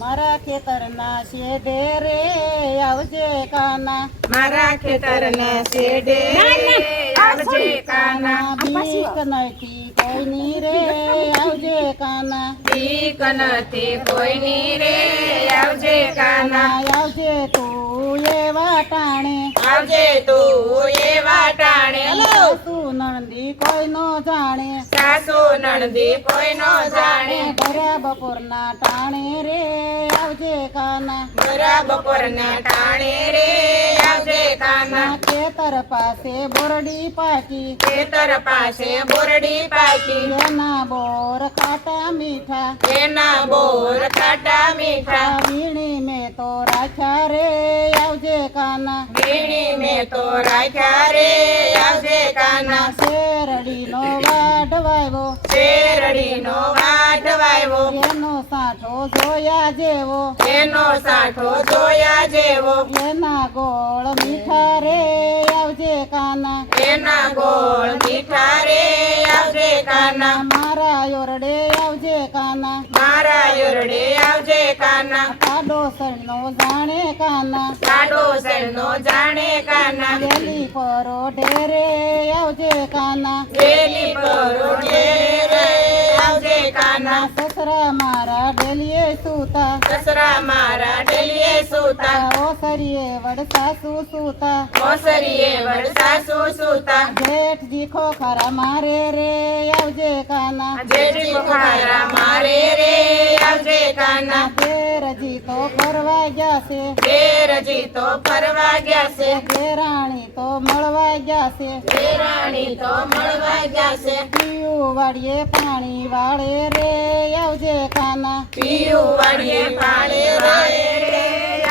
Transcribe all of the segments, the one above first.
મારા ખેતરના શેઢે રે આવજે કાના, મારા ખેતરના શેઢે આવજે કાના, બીક નથી કોઈની રે આવજે કાના, બીક નથી કોઈની રે આવજે કાના, આવજે તું એવા ટાણે, આવજે તું એવા ટાણે, તું નણંદી કોઈ નો જાણે, સાસુ નણંદી કોઈ નો જાણે, ભર્યા બપોરના ટાણે રે આવજે કાના, ભરા બપોરના ટાણે રે આવજે કાના, ખેતર પાસે બોરડી પાકી, ખેતર પાસે બોરડી પાકી, એના બોર ખાટા મીઠા, એના બોર ખાટા મીઠા, વીણી મેં તો રાખ્યા રે આવજે કાના, વીણી મેં તો રાખ્યા રે આવજે કાના, શેરડીનો વાઢ વાવ્યો, શેરડીનો વાઢ વાવ્યો, એનો સાંઠો જોયા જેવો, એનો સાઠો જોયા જેવો, એના ગોળ મીઠા રે આવજે કાના, એના ગોળ મીઠા રે આવજે કાના, મારા યોરડે આવજે કાના, મારા યોરડે આવજે કાના, કાડો સણનો જાણે કાના, સાડો સણનો જાણે કાના, વેલી પરો ઢેરે આવજે કાના, વેલી પરોઢે રે આવજે કાના, સસરા મારા ડેલીએ સૂતા, સસરા મારા ડેલીએ સૂતા, ઓસરીએ વડ સાસુ સૂતા, ઓસરીએ વડ સાસુ સૂતા, જેઠજી ખોખરા મારે રે આવજે કાના, જેઠી ખોખારા મારે રે આવજે કાના, તેરજી તો ફરવા ગયા છે, તેરજી તો ફરવા ગયા છે, દેરાણી તો મળવા ગયા છે, દેરાણી તો મળવા ગયા છે, પીયું વાળીએ પાણી વાળે રે આવજે કાના, પીયું વાળીએ પાણી વાળે રે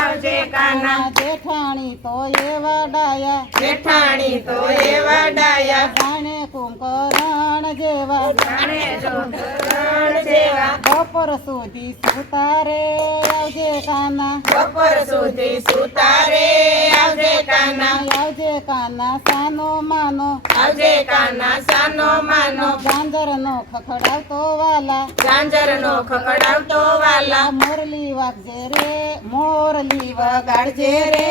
આવજે કાના, જેઠાણી તો એવા ડાયા, જેઠાણી તો એવા ડાયા, જાણે કુંભકરણ જેવા, જાણે જોધરણ જેવા, બપોર સુધી સુતારે આવજે કાના, બપોર સુધી સુતારે આવજે કાના, આવજે કાના સાનો માનો, આવજે કાના સાનો માનો, ગાંજરનો ખખડાવતો વાલા, ઝાંઝરનો ખખડાવતો વાલા, મોરલી વાગજે રે મોરલી વગાડજે રે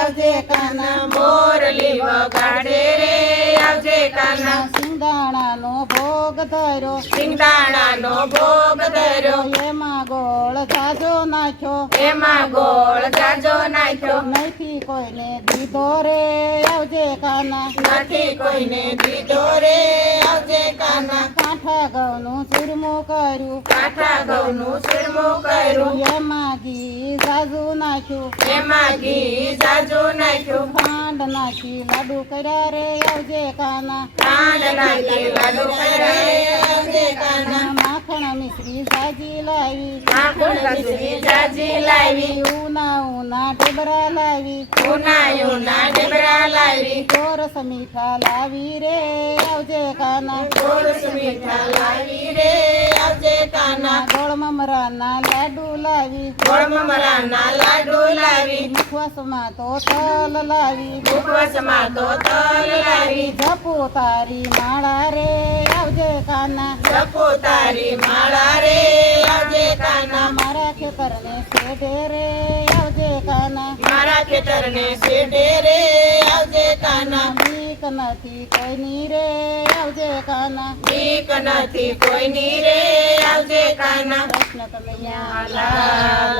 આવજે કાના, મોરલી વગાડે રે આવજે કાના, સિંગાણાનો ભોગ ધર્યો, સિંગદાણાનો ભોગ ધર્યો, એમાં ગોળ જાજો નાખ્યો, એમાં ગોળ જાજો નાખ્યો, નથી કોઈને દીધો રે આવજે કાના, નથી કોઈને દીધો રે આવજે કાના, કાંઠા ઘઉંનું ચૂરમું કર્યું, કાઠા ઘઉંનું ચૂરમું કર્યું, એમાં ઘી જાજુ નાખ્યું, એમાં ઘી જાજુ નાખ્યું, ખાંડ નાખી લાડુ કર્યા રે આવજે કાના, ખાંડ નાખી લાડુ કર્યા રે આવજે કાના, માખણ મિશ્રી સાજી લાવી, માખણ મિશ્રી જાજી લાવી, ઉના ઉના ઢેબરા લાવી, ઉના ઢેબરા લાવી, ચોરસ મીઠા લાવી રે આવજે કાના, ગોરસ મીઠા લાવી રે આવજે કાના, ગોળ મમરાના લાડુ લાવી, ગોળ મમરાના લાડુ લાવી, મુખવાસમાં તો તલ લાવી, ઉપવાસમાં તો તલ લાવી, જપો તારી માળા રે આવજે કાના, જપો તારી માળા રે આવજે કાના, મારા ખેતરને શેઢે રે આવજે કાના, મારા ખેતરને શેઢે રે આવજે કાના, બીક નથી કોઈની રે આવજે કાના, બીક નથી કોઈની રે આવજે કાના, કૃષ્ણ કનૈયા લાલ